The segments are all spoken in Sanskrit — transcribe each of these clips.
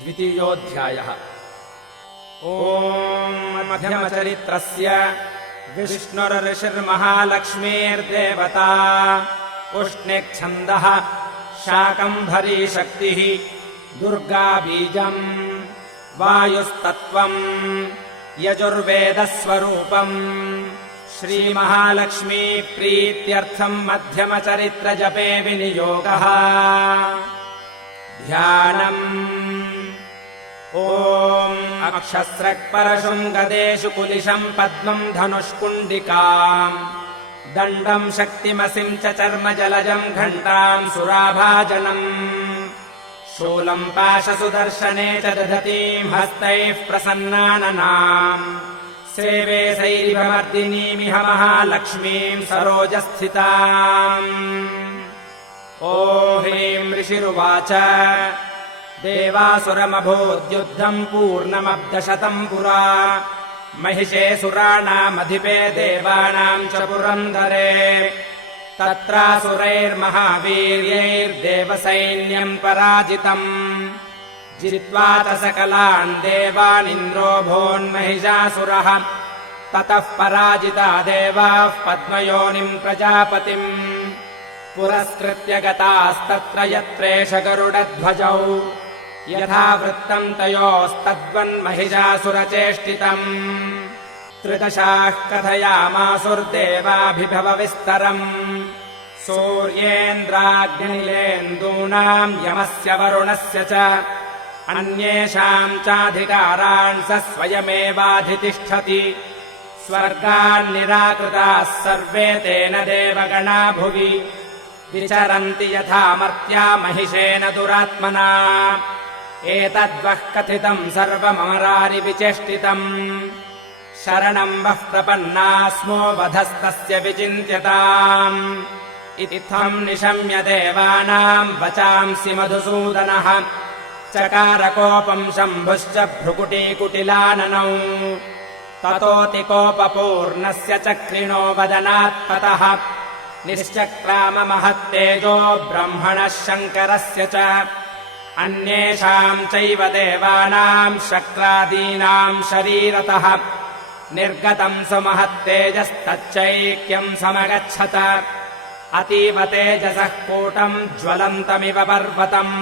द्वितीयोऽध्यायः। ॐ मध्यमचरित्रस्य विष्णुर्ऋषिर्महालक्ष्मीर्देवता उष्णिक्छन्दः शाकम्भरी शक्तिः दुर्गा बीजम् वायुस्तत्त्वम् यजुर्वेदस्वरूपम् श्रीमहालक्ष्मी प्रीत्यर्थम् मध्यमचरित्रजपे विनियोगः। ध्यानम्। ॐ अक्षस्रक्परशुम् गदेषु कुलिशम् पद्मम् धनुष्कुण्डिकाम् दण्डम् शक्तिमसिम् च चर्मजलजम् घण्टाम् सुराभाजनम् शूलम् पाशसुदर्शने च दधतीम् हस्तैः प्रसन्नाननाम् सेवे सैरिभमर्दिनीमिह महालक्ष्मीम् सरोजस्थिताम्। ॐ ह्रीं ऋषिरुवाच देवासुरमभूद्युद्धम् पूर्णमब्धशतम् पुरा महिषे सुराणामधिपे देवानाम् च पुरन्दरे तत्रासुरैर्महावीर्यैर्देवसैन्यम् पराजितम् जित्वा च सकलान् देवानिन्द्रो भोन्महिषासुरः ततः पराजिता देवाः पद्मयोनिम् प्रजापतिम् पुरस्कृत्य गतास्तत्र यत्रेष गरुडध्वजौ यथा वृत्तम् तयोस्तद्वन्महिषासुरचेष्टितम् त्रिदशाः कथयामासुर्देवाभिभवविस्तरम् सूर्येन्द्राग्निलेन्दूनाम् यमस्य वरुणस्य च अन्येषाम् चाधिकारान् स स्वयमेवाधितिष्ठति स्वर्गान्निराकृताः सर्वे तेन देवगणा भुवि विचरन्ति यथा मर्त्या महिषेन दुरात्मना एतद्वः कथितम् सर्वमरारि विचेष्टितम् शरणम् वः प्रपन्ना स्मो वधस्तस्य विचिन्त्यताम् इत्थम् निशम्य देवानाम् वचांसि मधुसूदनः चकारकोपम् शम्भुश्च भ्रुकुटीकुटिलाननौ ततोऽतिकोपपूर्णस्य चक्रिणो वदनात्ततः निश्चक्राम महत्तेजो ब्रह्मणः शङ्करस्य च अन्येषाम् चैव देवानाम् शक्रादीनाम् शरीरतः निर्गतम् सुमहत्तेजस्तच्चैक्यम् समगच्छत अतीव तेजसः कूटम् ज्वलन्तमिव पर्वतम्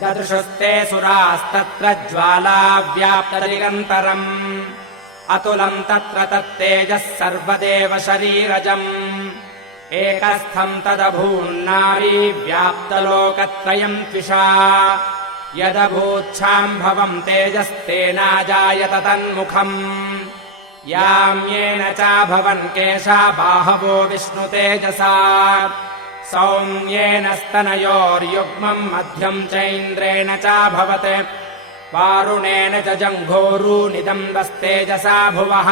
ददृशुस्ते सुरास्तत्र ज्वाला व्याप्तदिगन्तरम् अतुलम् तत्र तत्तेजः सर्वदेव शरीरजम् एकस्थम् तदभून्नारी व्याप्तलोकत्रयम् त्विषा यदभूच्छाम्भवम् तेजस्तेनाजायत तन्मुखम् याम्येन चाभवन् केशा बाहवो विष्णुतेजसा सौम्येन स्तनयोर्युग्मम् मध्यम् चैन्द्रेण चाभवत् वारुणेन च जङ्घोरूनिदम्बस्तेजसा भुवः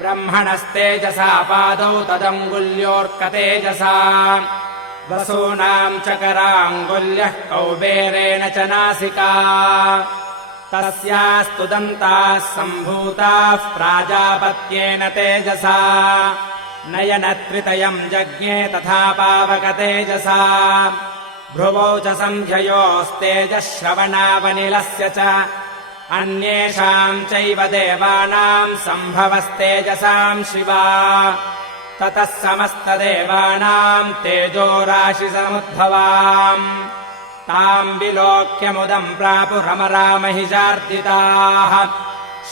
ब्रह्मणस्तेजसा पादौ तदङ्गुल्योऽर्कतेजसा वसूनाम् चकराङ्गुल्यः कौबेरेण च नासिका तस्यास्तु दन्ताः सम्भूताः प्राजापत्येन तेजसा नयनत्रितयम् जज्ञे तथा पावकतेजसा भ्रुवौ च सन्ध्ययोस्तेजः श्रवणावनिलस्य च अन्येषाम् चैव देवानाम् सम्भवस्तेजसाम् शिवा ततः समस्तदेवानाम् तेजोराशिसमुद्भवाम् ताम् विलोक्यमुदम् प्रापुरमरा महिषार्दिताः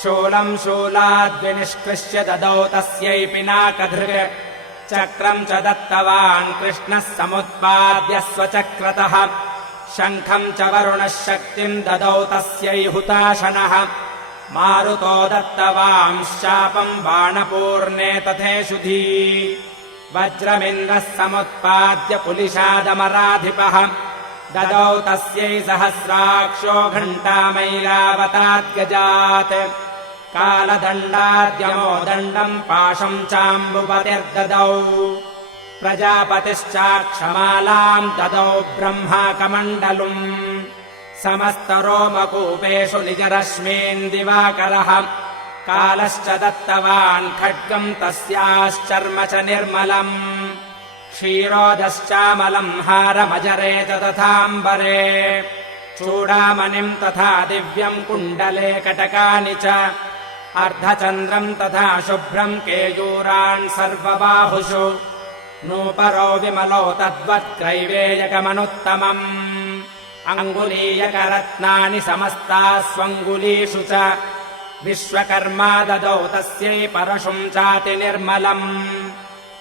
शूलम् शूलाद्विनिष्कृष्य ददौ तस्यै पिनाकधृक् चक्रम् च दत्तवान् कृष्णः समुत्पाद्य स्वचक्रतः शङ्खम् च वरुणः शक्तिम् ददौ तस्यै हुताशनः मारुतो दत्तवांश्चापम् बाणपूर्णे तथेषुधी वज्रमिन्द्रः समुत्पाद्य पुलिशादमराधिपः ददौ तस्यै सहस्राक्षो घण्टामैरावताद्गजात् कालदण्डाद्यमो दण्डम् पाशम् चाम्बुपतिर्ददौ प्रजापतिश्चाक्षमालाम् ददौ ब्रह्माकमण्डलुम् समस्तरोमकूपेषु निजरश्मीन् दिवाकरः कालश्च दत्तवान् खड्गम् तस्याश्चर्म च निर्मलम् क्षीरोदश्चामलम् हारमजरे च तथाम्बरे चूडामणिम् तथा दिव्यम् कुण्डले कटकानि च अर्धचन्द्रम् तथा शुभ्रम् केयूरान् सर्वबाहुषु नूपरो विमलौ तद्वत्क्रैवेयकमनुत्तमम् अङ्गुलीयकरत्नानि समस्तास्वङ्गुलीषु च विश्वकर्मा ददौ तस्यै परशुम् चाति निर्मलम्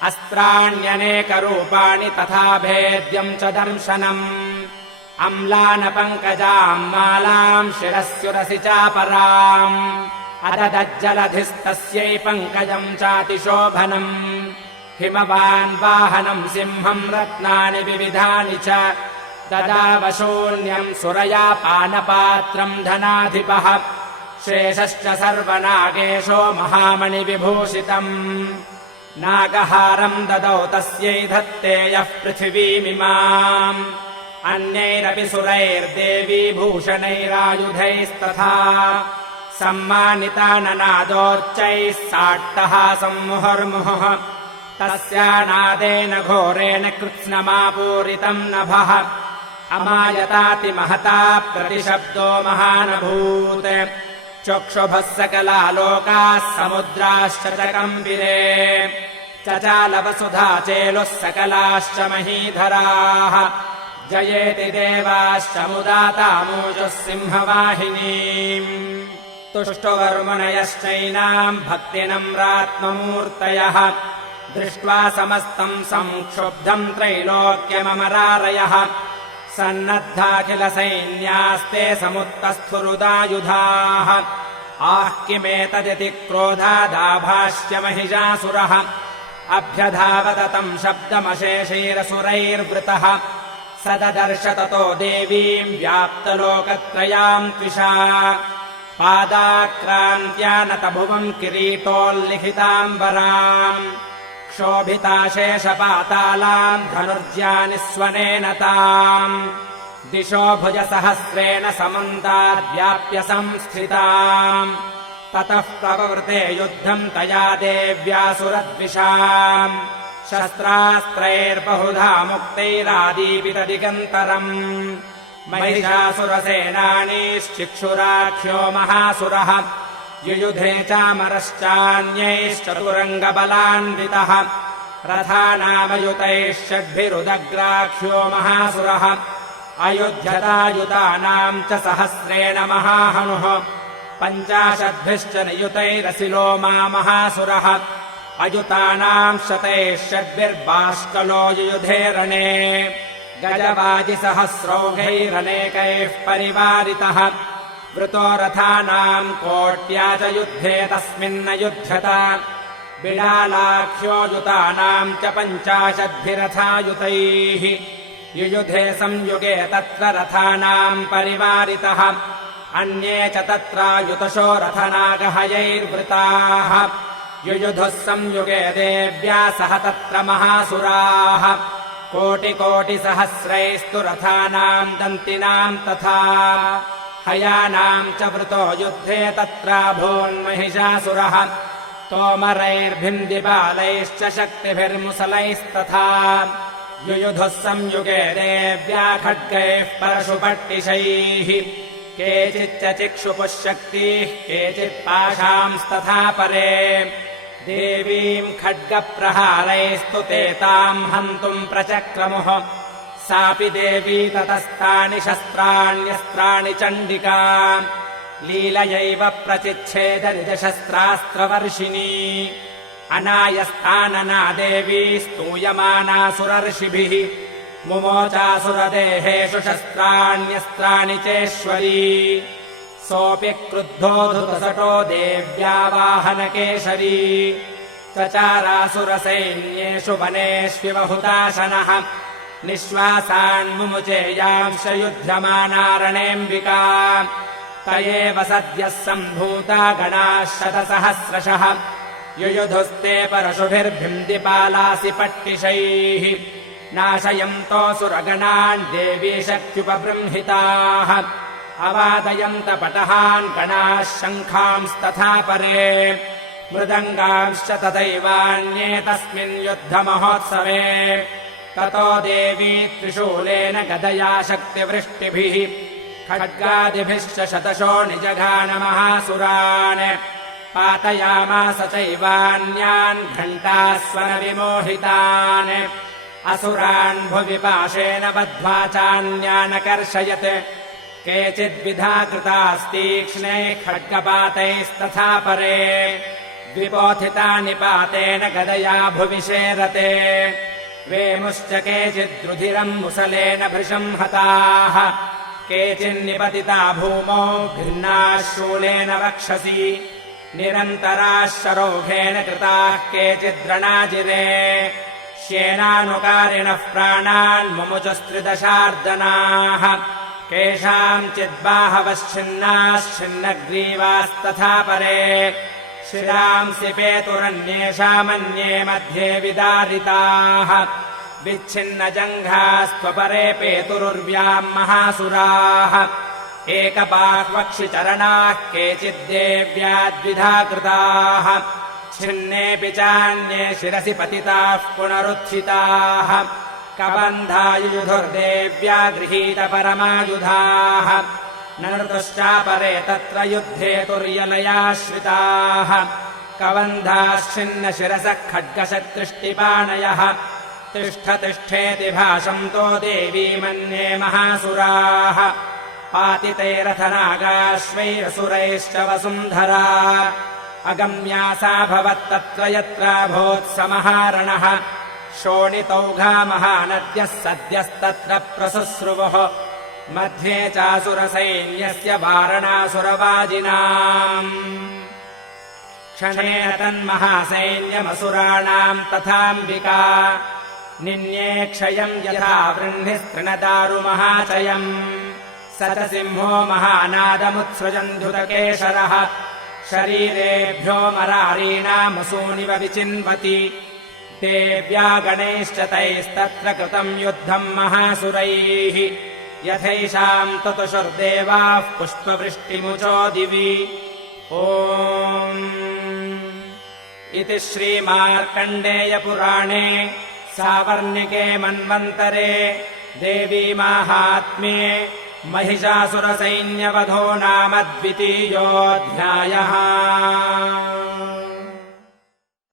अस्त्राण्यनेकरूपाणि तथा भेद्यम् च दर्शनम् अम्लानपङ्कजाम् मालाम् शिरस्युरसि चापराम् अददज्जलधिस्तस्यै पङ्कजम् चातिशोभनम् हिमवान् वाहनम् सिंहम् रत्नानि विविधानि च ददावशून्यम् सुरया पानपात्रम् धनाधिपः शेषश्च सर्वनागेशो महामणिविभूषितम् नागहारम् ददौ तस्यै धत्ते यः पृथिवीमिमाम् अन्यैरपि सुरैर्देवी भूषणैरायुधैस्तथा सम्मानिता ननादोच्चैः साट्टहासम् मुहुर्मुहुः तस्यानादेन घोरेण कृत्स्नमापूरितम् नभः अमायताति महता प्रतिशब्दो महानभूत् चक्षुभः सकलालोकाः समुद्राश्च च कम्पिरे चचालवसुधा चेलुः सकलाश्च महीधराः जयेति देवाश्च मुदातामूजुः सिंहवाहिनीम् तुष्टुवर्मुनयश्चैनाम् भक्तिनम्रात्ममूर्तयः दृष्ट्वा समस्तम् संक्षुब्धम् त्रैलोक्यममरारयः सन्नद्धाखिलसैन्यास्ते समुत्तस्थुरुदायुधाः आः किमेतदिति क्रोधादाभाष्यमहिषासुरः अभ्यधावत तम् शब्दमशेषैरसुरैर्वृतः स ददर्श ततो देवीम् व्याप्तलोकत्रयाम् त्विषा पादाक्रान्त्या नतभुवम् किरीटोल्लिखिताम्बराम् क्षोभिताशेषपातालाम् धनुर्ज्यानि स्वनेन ताम् दिशो भुजसहस्रेण समन्ताद्व्याप्य संस्थिताम् ततः प्रवृते युद्धम् तया देव्यासुरद्विषाम् शस्त्रास्त्रैर्बहुधा मुक्तैरादीपितदिगन्तरम् महिषासुरसेनानीश्चिक्षुराख्यो महासुरः युयुधे चामरश्चान्यैश्चतुरङ्गबलान्वितः रथानामयुतैः षड्भिरुदग्राख्यो महासुरः अयुध्यतायुतानाम् च सहस्रेण महाहनुः 50 नियुतैरसिलो महासुरः अयुतानाम् शतैः षड्भिर्बाष्कलो युयुधे रणे गजवाजिसहस्रौघैरनेकैः परिवारितः वृतो रथानाम् कोट्या च युद्धे तस्मिन्नयुध्यत बिडालाख्यो युतानाम् च 50 युयुधे संयुगे तत्र रथानाम् परिवारितः अन्ये च तत्रायुतशो रथनागहयैर्वृताः युयुधुः संयुगे देव्या सह तत्र महासुराः कोटिकोटिसहस्रैस्तु रथानाम् दन्तिनाम् तथा हयानाम् च वृतो युद्धे तत्राभून्महिषासुरः तोमरैर्भिन्दिपालैश्च शक्तिभिर्मुसलैस्तथा युयुधुः संयुगे देव्या खड्गैः परशुपट्टिशैः केचिच्च चिक्षुपुः शक्तिः केचित्पाशांस्तथा परे देवीम् खड्गप्रहारैस्तु ते ताम् हन्तुम् प्रचक्रमुः सापि देवी ततस्तानि शस्त्राण्यस्त्राणि चण्डिका लीलयैव प्रचिच्छेदनिजशस्त्रास्त्रवर्षिणी अनायस्तानना देवी स्तूयमानासुरर्षिभिः मुमोचासुरदेहेषु शस्त्राण्यस्त्राणि चेश्वरी सोऽपि क्रुद्धो धृतसटो देव्यावाहनकेशरी चचारासुरसैन्येषु वनेष्विव हुताशनः निःश्वासान्मुमुचेयांश युध्यमानारणेऽम्बिका त एव सद्यः सम्भूता गणाः शतसहस्रशः युयुधुस्ते परशुभिर्भिन्दिपालासि पट्टिशैः नाशयन्तोऽसुरगणान् देवी शक्त्युपबृंहिताः अवादयन्त पटहान् गणाः शङ्खांस्तथा परे मृदङ्गांश्च तथैवान्ये तस्मिन् युद्धमहोत्सवे ततो देवी त्रिशूलेन गदया शक्तिवृष्टिभिः खड्गादिभिश्च शतशो निजघान महासुरान् पातयामास चैवान्यान् घण्टास्वन विमोहितान् असुरान् भुवि पाशेन बद्ध्वा चान्यानकर्षयत् केचिद्विधा कृतास्तीक्ष्णे खड्गपातैस्तथा परे द्विपोथितानि पातेन गदया भुवि शेरते वेमुश्च केचिद्रुधिरम् मुसलेन भृशम् हताः केचिन्निपतिता भूमौ भिन्नाः शूलेन वक्षसि निरन्तराः शरोघेन कृताः केचिद्रणाजिरे श्येनानुकारिणः प्राणान् मुमुचस्त्रिदशार्दनाः केषाञ्चिद्बाहवश्छिन्नाश्छिन्नग्रीवास्तथा परे शिरांसि पेतुरन्येषामन्ये मध्ये विदारिताः विच्छिन्नजङ्घास्त्वपरे पेतुरुर्व्याम् महासुराः एकबाह्वक्षिचरणाः केचिद्देव्याद्विधा कृताः छिन्नेऽपि चान्ये शिरसि पतिताः पुनरुत्थिताः कबन्धायुधुर्देव्या गृहीतपरमायुधाः नर्तुश्चापरे तत्र युद्धे तुर्यलयाश्रिताः कबन्धाश्चिन्नशिरसः खड्गशत्कृष्टिपाणयः तिष्ठ तिष्ठेति भाषन्तो देवी मन्ये महासुराः पातितैरथनागाश्वैरसुरैश्च वसुन्धरा अगम्या सा भवत्तत्र यत्राभूत्समहारणः शोणितौघा महानद्यः सद्यस्तत्र प्रसुश्रुवुः मध्ये चासुरसैन्यस्य वारणासुरवाजिनाम् क्षणेन तन्महासैन्यमसुराणाम् तथाम्बिका निन्ये क्षयम् यथा वृह्णिस्तृणदारुमहाचयम् स च सिंहो महानादमुत्सृजन् धृतकेशरः शरीरेभ्यो मरारीणामुसूनिव विचिन्वति देव्या गणैश्च तैस्तत्र कृतम् युद्धम् महासुरैः यथैषाम् ततुषुर्देवाः पुष्पवृष्टिमुचो दिवि ॐ इति श्रीमार्कण्डेयपुराणे सावर्णिके मन्वन्तरे देवीमाहात्म्ये महिषासुरसैन्यवधो नाम 2. अध्यायः।